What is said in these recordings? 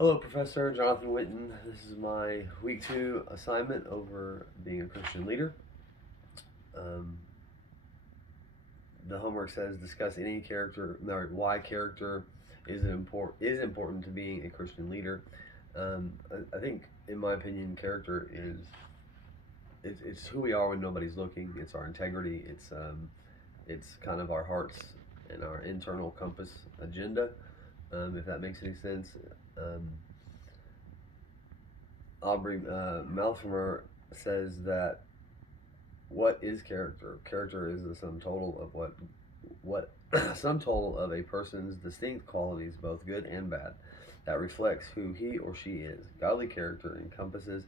Hello, Professor Jonathan Witten. This is my week 2 assignment over being a Christian leader. Um, the homework says discuss any character, or why character is important to being a Christian leader. I think, in my opinion, character is it's who we are when nobody's looking. It's our integrity. It's kind of our hearts and our internal compass agenda. If that makes any sense. Um, Aubrey Malthamer says that what is character? Character is the sum total of what sum total of a person's distinct qualities, both good and bad, that reflects who he or she is. Godly character encompasses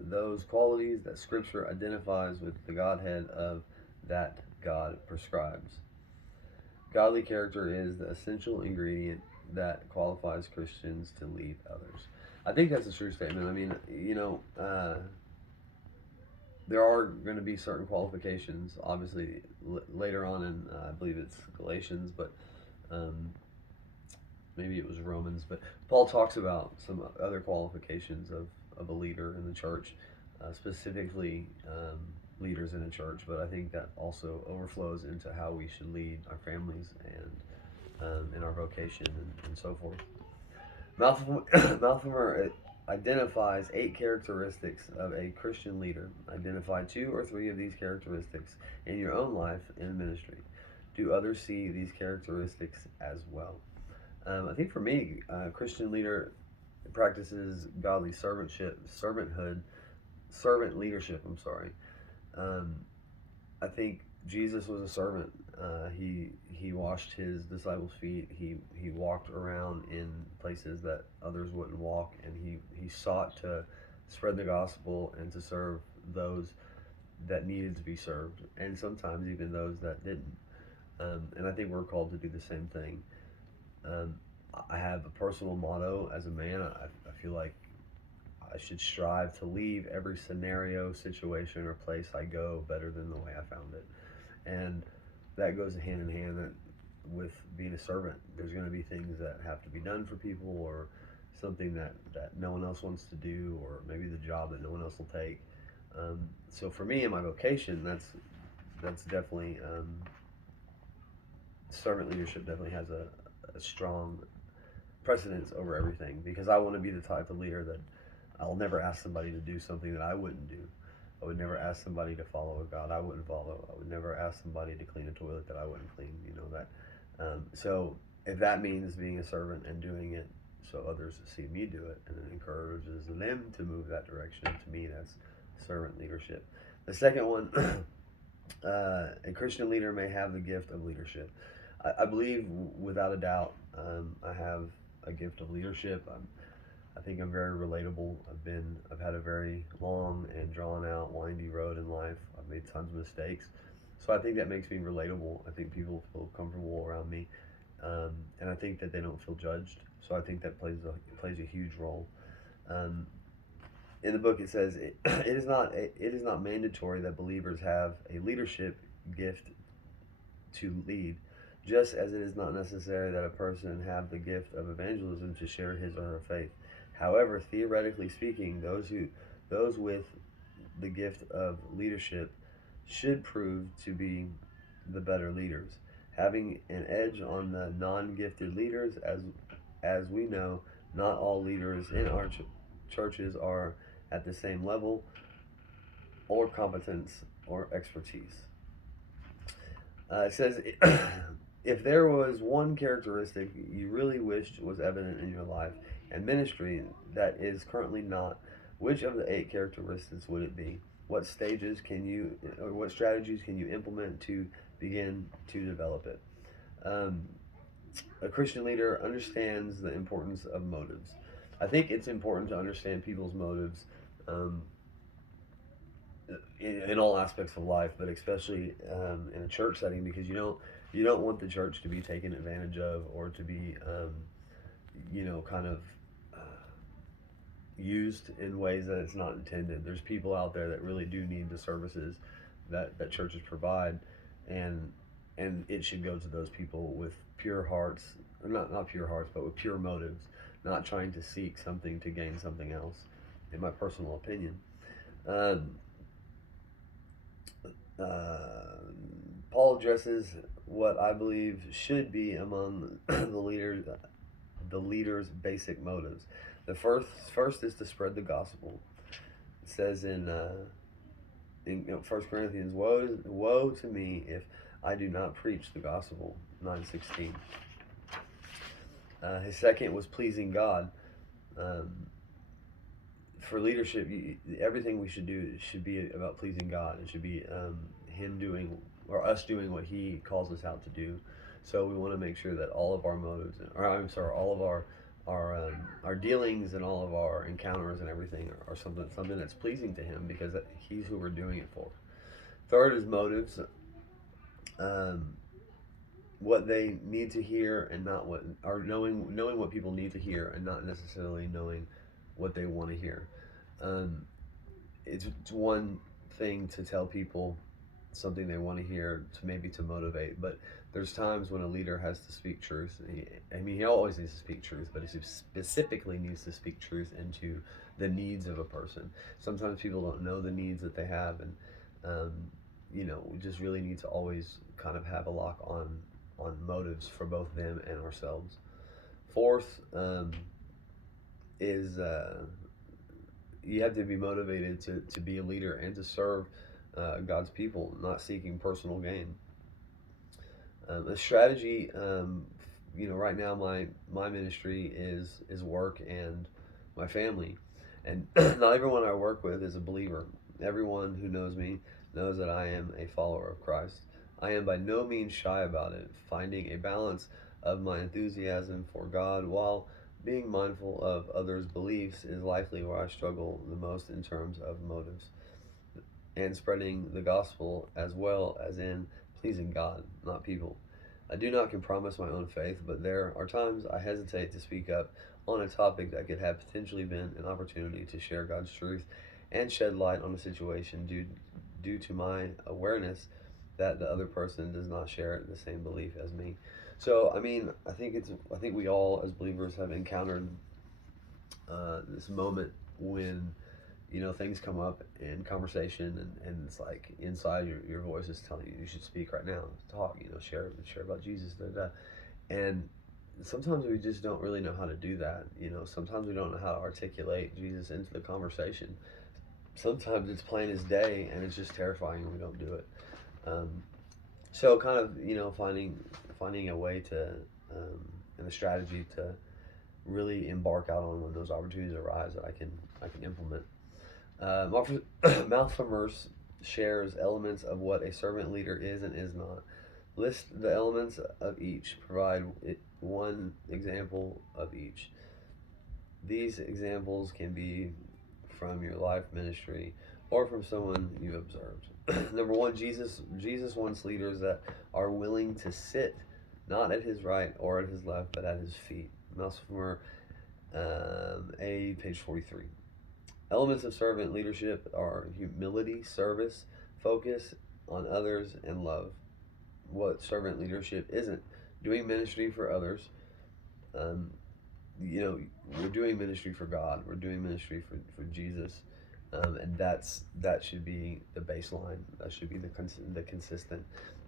those qualities that Scripture identifies with the Godhead of that God prescribes. Godly character is the essential ingredient that qualifies Christians to lead others. I think that's a true statement. I mean, there are going to be certain qualifications, obviously, later on in, I believe it's Galatians, but um, maybe it was Romans. But Paul talks about some other qualifications of a leader in the church, specifically leaders in a church. But I think that also overflows into how we should lead our families and in our vocation and so forth. Malcolm identifies 8 characteristics of a Christian leader. Identify 2 or 3 of these characteristics in your own life and ministry. Do others see these characteristics as well? I think for me, a Christian leader practices godly servant leadership. I'm sorry. Um, I think Jesus was a servant. He washed his disciples' feet. He walked around in places that others wouldn't walk, and he sought to spread the gospel and to serve those that needed to be served, and sometimes even those that didn't. And I think we're called to do the same thing. Um, I have a personal motto as a man. I feel like I should strive to leave every scenario, situation, or place I go better than the way I found it. And that goes hand in hand with being a servant. There's going to be things that have to be done for people, or something that no one else wants to do, or maybe the job that no one else will take. So for me in my vocation, that's definitely servant leadership definitely has a strong precedence over everything, because I want to be the type of leader that I'll never ask somebody to do something that I wouldn't do. I would never ask somebody to follow a God I wouldn't follow. I would never ask somebody to clean a toilet that I wouldn't clean. You know that. So if that means being a servant and doing it so others see me do it, and it encourages them to move that direction, to me that's servant leadership. The second one, a Christian leader may have the gift of leadership. I believe without a doubt, I have a gift of leadership. I think I'm very relatable. I've had a very long and drawn out, windy road in life. I've made tons of mistakes, so I think that makes me relatable. I think people feel comfortable around me, and I think that they don't feel judged. So I think that plays a huge role. Um, in the book, it says it is not mandatory that believers have a leadership gift to lead, just as it is not necessary that a person have the gift of evangelism to share his or her faith. However, theoretically speaking, those with the gift of leadership should prove to be the better leaders, having an edge on the non-gifted leaders. As we know, not all leaders in our churches are at the same level or competence or expertise. It says, if there was one characteristic you really wished was evident in your life and ministry that is currently not, which of the 8 characteristics would it be? What strategies can you implement to begin to develop it? Um, a Christian leader understands the importance of motives. I think it's important to understand people's motives, um, in all aspects of life, but especially in a church setting, because you don't want the church to be taken advantage of, or to be kind of uh, used in ways that it's not intended. There's people out there that really do need the services that churches provide, and it should go to those people with pure hearts, or not pure hearts, but with pure motives. not trying to seek something to gain something else, in my personal opinion. Um, uh, Paul addresses what I believe should be among the leader's basic motives. The first is to spread the gospel. It says in 1 Corinthians, woe to me if I do not preach the gospel, 9:16. His second was pleasing God. Um, for leadership, everything we should do should be about pleasing God. It should be Him doing or us doing what He calls us out to do. So we want to make sure that all of our motives, or I'm sorry, all of our dealings and all of our encounters and everything are something that's pleasing to Him, because He's who we're doing it for. Third is motives. Um, what they need to hear and not what, or knowing what people need to hear and not necessarily knowing what they want to hear. Um, it's one thing to tell people something they want to hear, to maybe to motivate, but there's times when a leader has to speak truth. He always needs to speak truth, but he specifically needs to speak truth into the needs of a person. Sometimes people don't know the needs that they have, and um, we just really need to always kind of have a lock on motives for both them and ourselves. Fourth, is you have to be motivated to be a leader and to serve God's people, not seeking personal gain. A strategy, right now my ministry is work and my family, and not everyone I work with is a believer. Everyone who knows me knows that I am a follower of Christ. I am by no means shy about it, finding a balance of my enthusiasm for God while being mindful of others' beliefs is likely where I struggle the most in terms of motives and spreading the gospel, as well as in pleasing God, not people. I do not compromise my own faith, but there are times I hesitate to speak up on a topic that could have potentially been an opportunity to share God's truth and shed light on a situation due to my awareness that the other person does not share the same belief as me. So, I think we all as believers have encountered this moment when things come up in conversation, and it's like inside your voice is telling you should speak right now, talk, share about Jesus, da, da. And sometimes we just don't really know how to do that. Sometimes we don't know how to articulate Jesus into the conversation. Sometimes it's plain as day and it's just terrifying and we don't do it. um, so kind of finding a way to and a strategy to really embark out on when those opportunities arise that I can implement. Malcolm Merce shares elements of what a servant leader is and is not. List the elements of each. Provide one example of each. These examples can be from your life ministry or from someone you've observed. Number one, Jesus wants leaders that are willing to sit not at his right or at his left, but at his feet. Malcolm A, page 43. Elements of servant leadership are humility, service, focus on others, and love. What servant leadership isn't: doing ministry for others. Um, we're doing ministry for God. We're doing ministry for Jesus, and that should be the baseline. That should be the consistent.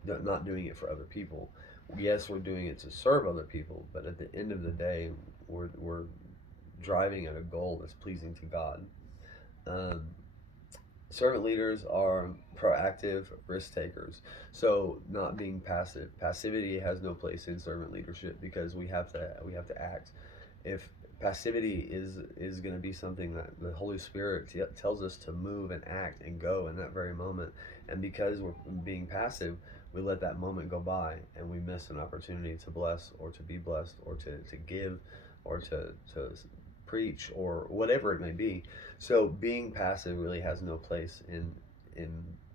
Not doing it for other people. Yes, we're doing it to serve other people, but at the end of the day, we're driving at a goal that's pleasing to God. Um, Servant leaders are proactive risk takers. So not being passive. Passivity has no place in servant leadership, because we have to act. If passivity is going to be something that the Holy Spirit tells us to move and act and go in that very moment, and because we're being passive, we let that moment go by and we miss an opportunity to bless or to be blessed or to give or to preach or whatever it may be. So being passive really has no place in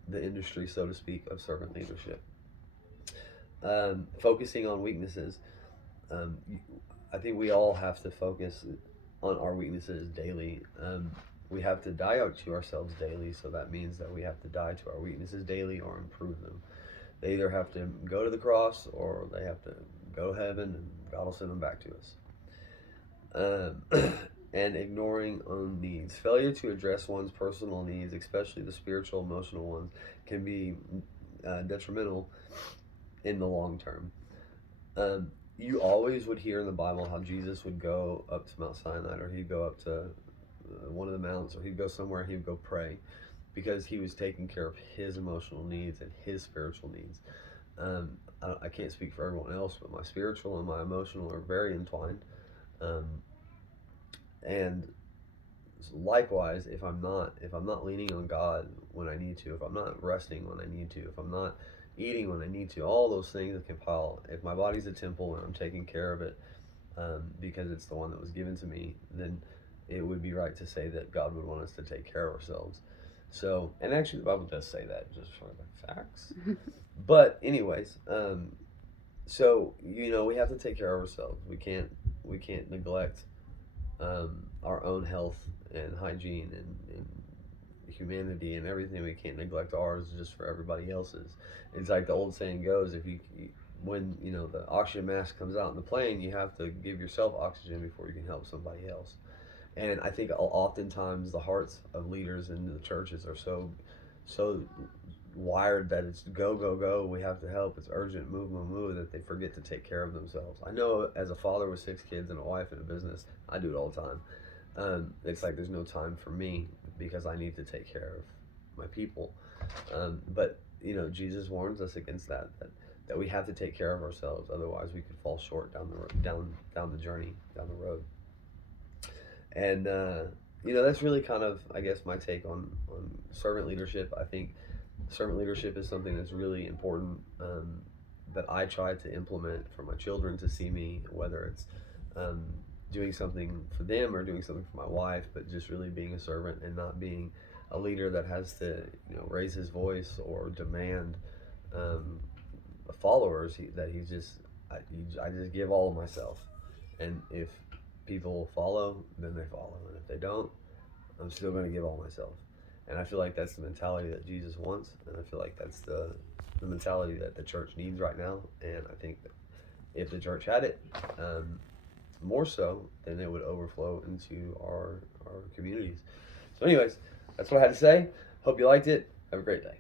the industry, so to speak, of servant leadership. Focusing on weaknesses. Um, I think we all have to focus on our weaknesses daily. We have to die out to ourselves daily, so that means that we have to die to our weaknesses daily or improve them. They either have to go to the cross or they have to go to heaven, and God will send them back to us. um, and ignoring own needs. Failure to address one's personal needs, especially the spiritual, emotional ones, can be detrimental in the long term. You always would hear in the Bible how Jesus would go up to Mount Sinai, or he'd go up to one of the mountains, or he'd go somewhere and he'd go pray because he was taking care of his emotional needs and his spiritual needs. I can't speak for everyone else, but my spiritual and my emotional are very entwined. Um, and likewise, if I'm not leaning on God when I need to, if I'm not resting when I need to, if I'm not eating when I need to, all those things that can pile. If my body's a temple and I'm taking care of it, because it's the one that was given to me, then it would be right to say that God would want us to take care of ourselves. So, and actually, the Bible does say that, just for like facts. But anyways, so we have to take care of ourselves. We can't neglect our own health and hygiene and humanity and everything. We can't neglect ours just for everybody else's. It's like the old saying goes: if when the oxygen mask comes out in the plane, you have to give yourself oxygen before you can help somebody else. And I think oftentimes the hearts of leaders in the churches are so wired that it's go go go. We have to help. It's urgent. Move move move. That they forget to take care of themselves. I know as a father with 6 kids and a wife and a business, I do it all the time. It's like there's no time for me because I need to take care of my people. But Jesus warns us against that we have to take care of ourselves. Otherwise, we could fall short down the down the journey, down the road. And that's really kind of, I guess, my take on servant leadership. I think servant leadership is something that's really important, that I try to implement for my children to see me, whether it's um, doing something for them or doing something for my wife, but just really being a servant and not being a leader that has to raise his voice or demand um, followers. That he's just I just give all of myself, and if people follow, then they follow, and if they don't, I'm still going to give all myself. And I feel like that's the mentality that Jesus wants, and I feel like that's the mentality that the church needs right now. And I think that if the church had it, more so, then it would overflow into our communities. So, anyways, that's what I had to say. Hope you liked it. Have a great day.